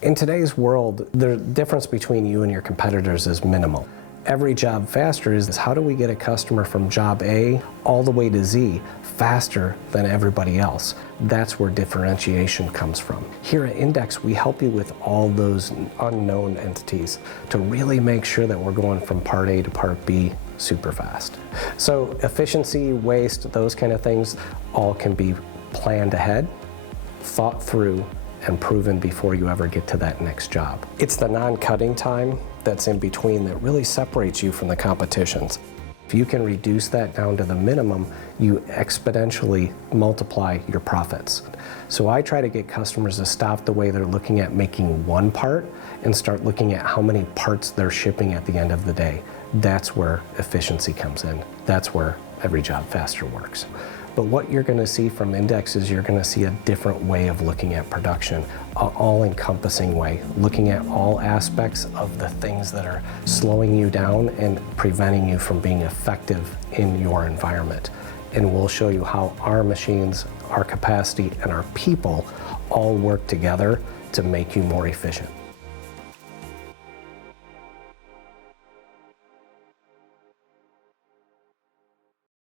In today's world, the difference between you and your competitors is minimal. Every job faster is how do we get a customer from job A all the way to Z faster than everybody else? That's where differentiation comes from. Here at Index, we help you with all those unknown entities to really make sure that we're going from part A to part B super fast. So efficiency, waste, those kind of things all can be planned ahead, thought through, and proven before you ever get to that next job. It's the non-cutting time that's in between that really separates you from the competitions. If you can reduce that down to the minimum, you exponentially multiply your profits. So I try to get customers to stop the way they're looking at making one part and start looking at how many parts they're shipping at the end of the day. That's where efficiency comes in. That's where every job faster works. But what you're going to see from Index is you're going to see a different way of looking at production, an all-encompassing way, looking at all aspects of the things that are slowing you down and preventing you from being effective in your environment. And we'll show you how our machines, our capacity, and our people all work together to make you more efficient.